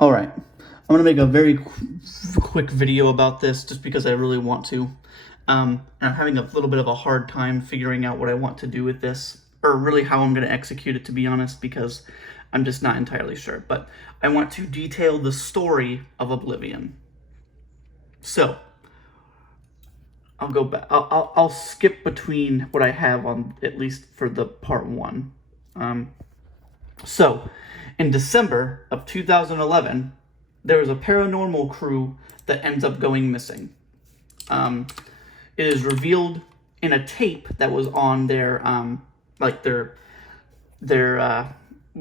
All right, I'm gonna make a very quick video about this just because I really want to. And I'm having a little bit of a hard time figuring out what I want to do with this, or really how I'm gonna execute it, to be honest, because I'm just not entirely sure. But I want to detail the story of Oblivion. So I'll go back. I'll skip between what I have on, at least for the part one. So, in December of 2011, there was a paranormal crew that ends up going missing. It is revealed in a tape that was on their when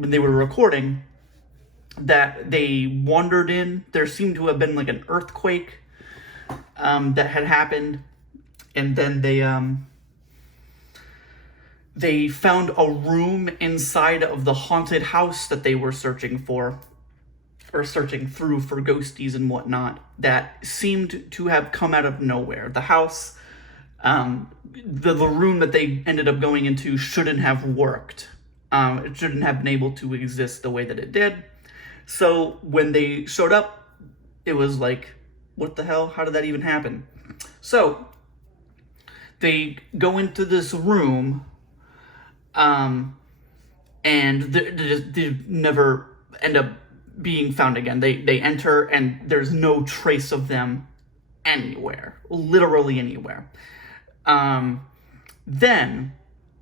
they were recording, that they wandered in. There seemed to have been like an earthquake that had happened, and then they found a room inside of the haunted house that they were searching for, or searching through for ghosties and whatnot, that seemed to have come out of nowhere. The house, the room that they ended up going into shouldn't have worked. It shouldn't have been able to exist the way that it did. So when they showed up, it was like, what the hell? How did that even happen? So they go into this room, and they never end up being found again. They enter, and there's no trace of them anywhere, literally anywhere. Then,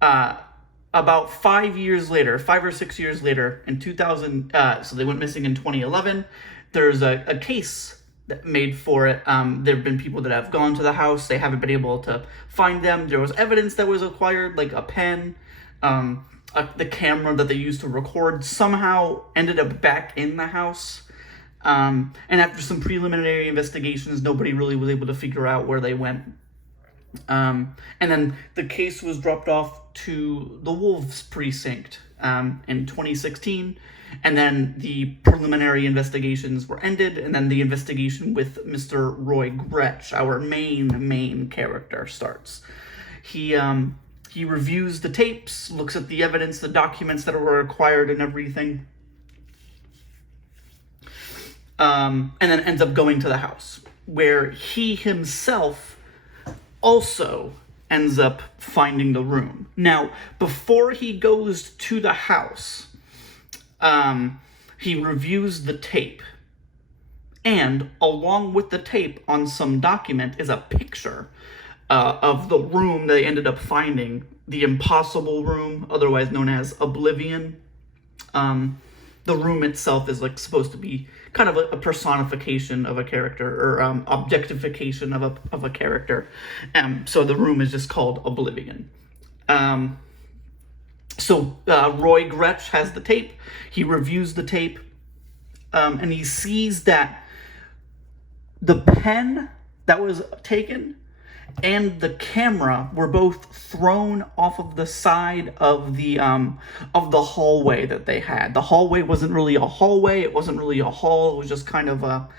about 5 or 6 years later, in 2000, so they went missing in 2011. There's a case that made for it. There have been people that have gone to the house. They haven't been able to find them. There was evidence that was acquired, like a pen. The camera that they used to record somehow ended up back in the house. And after some preliminary investigations, nobody really was able to figure out where they went. And then the case was dropped off to the Wolves precinct in 2016. And then the preliminary investigations were ended, and then the investigation with Mr. Roy Gretsch, our main character, starts. He reviews the tapes, looks at the evidence, the documents that were acquired and everything, and then ends up going to the house, where he himself also ends up finding the room. Now, before he goes to the house, he reviews the tape, and along with the tape on some document is a picture of the room they ended up finding, the impossible room, otherwise known as Oblivion. The room itself is like supposed to be kind of a personification of a character, or objectification of a character. So the room is just called Oblivion. So Roy Gretsch has the tape. He reviews the tape, and he sees that the pen that was taken and the camera were both thrown off of the side of the hallway that they had. The hallway wasn't really a hallway. It wasn't really a hall. It was just kind of an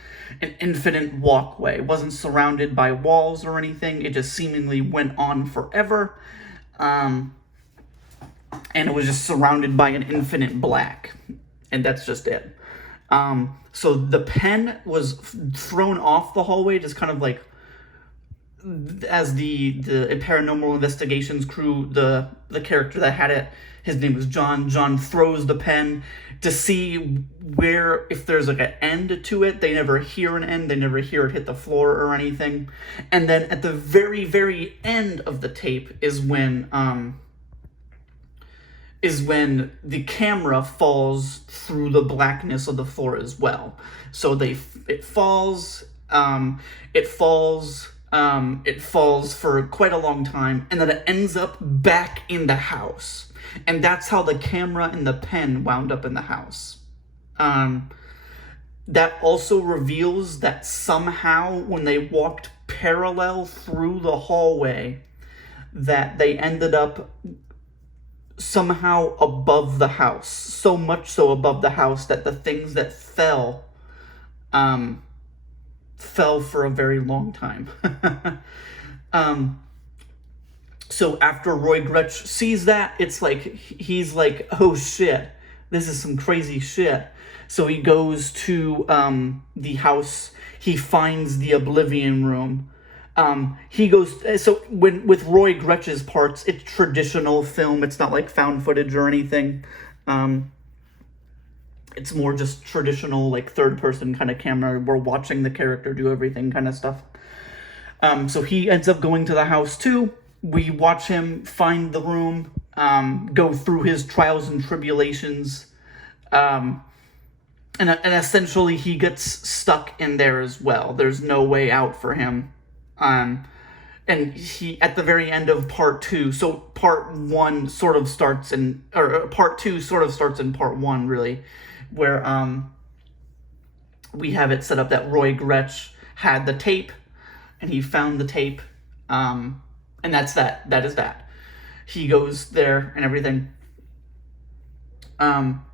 infinite walkway. It wasn't surrounded by walls or anything. It just seemingly went on forever. And it was just surrounded by an infinite black. And that's just it. So the pen was thrown off the hallway, just kind of like, as the paranormal investigations crew, the character that had it, his name was John. John throws the pen to see where, if there's like an end to it. They never hear an end. They never hear it hit the floor or anything. And then at the very, very end of the tape is when the camera falls through the blackness of the floor as well. So it falls for quite a long time, and then it ends up back in the house. And that's how the camera and the pen wound up in the house. That also reveals that somehow when they walked parallel through the hallway, that they ended up somehow above the house. So much so above the house that the things that fell for a very long time. So after Roy Gretsch sees that, it's like, he's like, oh shit, this is some crazy shit. So he goes to the house. He finds the Oblivion room. He goes, so with Roy Gretsch's parts, it's traditional film. It's not like found footage or anything. It's more just traditional, like third person kind of camera. We're watching the character do everything kind of stuff. So he ends up going to the house too. We watch him find the room, go through his trials and tribulations, and essentially he gets stuck in there as well. There's no way out for him. And he, at the very end of part 2, so part 1 sort of starts in, or part 2 sort of starts in part 1, really, where we have it set up that Roy Gretsch had the tape, and he found the tape, and that's that. That is that. He goes there and everything.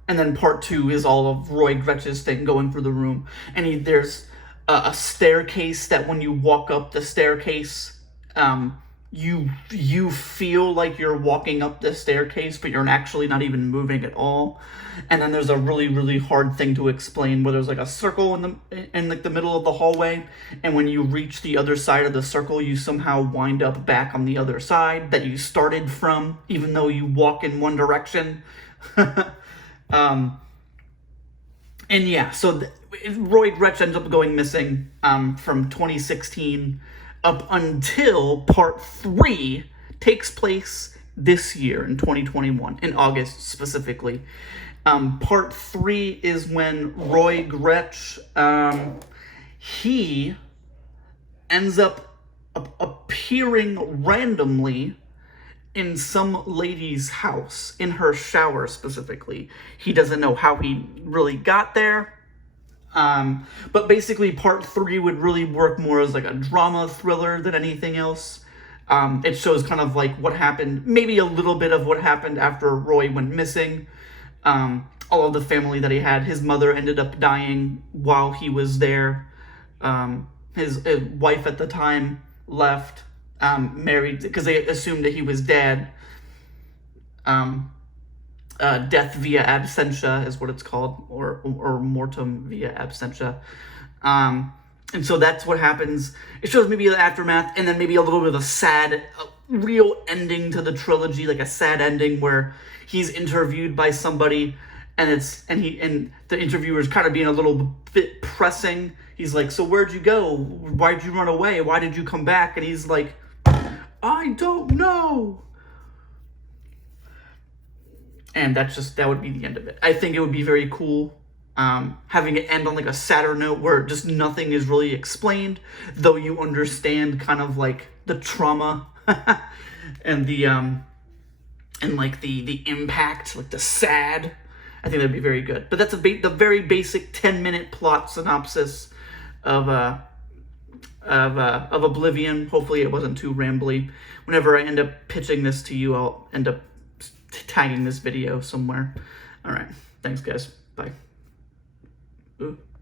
And then part 2 is all of Roy Gretsch's thing going through the room, and there's a staircase that when you walk up the staircase, you feel like you're walking up the staircase, but you're actually not even moving at all. And then there's a really, really hard thing to explain where there's like a circle in like the middle of the hallway, and when you reach the other side of the circle, you somehow wind up back on the other side that you started from, even though you walk in one direction. And yeah, so Roy Gretsch ends up going missing from 2016 up until part 3 takes place this year in 2021, in August specifically. Part 3 is when Roy Gretsch, he ends up appearing randomly in some lady's house, in her shower specifically. He doesn't know how he really got there. But basically part 3 would really work more as like a drama thriller than anything else. It shows kind of like what happened, maybe a little bit of what happened after Roy went missing. All of the family that he had, his mother ended up dying while he was there. His wife at the time left, married, because they assumed that he was dead. Death via absentia is what it's called, or mortem via absentia. And so that's what happens. It shows maybe the aftermath, and then maybe a little bit of a sad, real ending to the trilogy, like a sad ending where he's interviewed by somebody, and the interviewer's kind of being a little bit pressing. He's like, "So where'd you go? Why'd you run away? Why did you come back?" And he's like, "I don't know." And that would be the end of it. I think it would be very cool having it end on like a sadder note where just nothing is really explained, though you understand kind of like the trauma and the like the impact, like the sad. I think that'd be very good. But that's the very basic 10-minute plot synopsis of Oblivion. Hopefully it wasn't too rambly. Whenever I end up pitching this to you, I'll end up tagging this video somewhere. All right. Thanks, guys. Bye. Ooh.